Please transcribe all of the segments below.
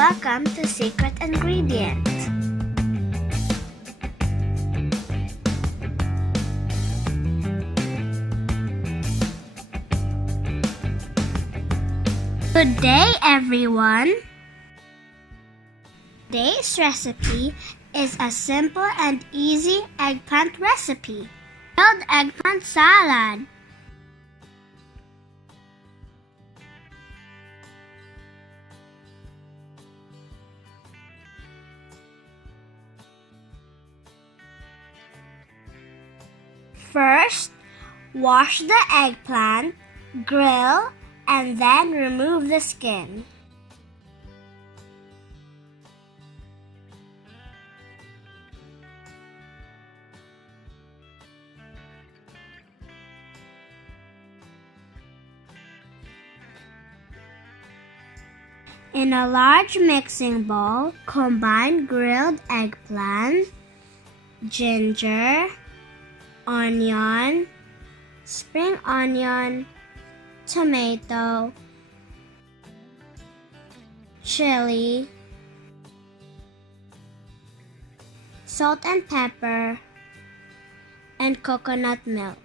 Welcome to Secret Ingredient. Good day, everyone! Today's recipe is a simple and easy eggplant recipe. Grilled eggplant salad. First, wash the eggplant, grill, and then remove the skin. In a large mixing bowl, combine grilled eggplant, ginger, onion, spring onion, tomato, chili, salt and pepper, and coconut milk.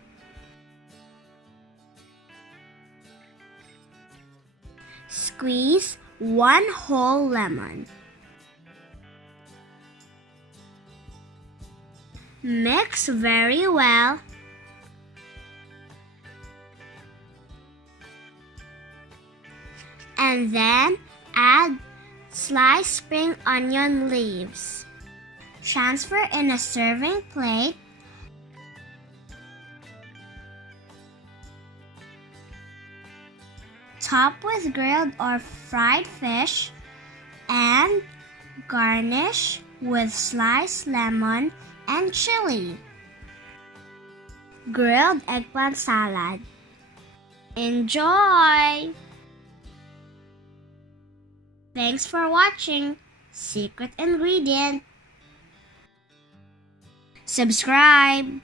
Squeeze 1 whole lemon. Mix very well. And then add sliced spring onion leaves. Transfer in a serving plate. Top with grilled or fried fish and garnish with sliced lemon and chili. Grilled eggplant salad. Enjoy! Thanks for watching Secret Ingredient. Subscribe!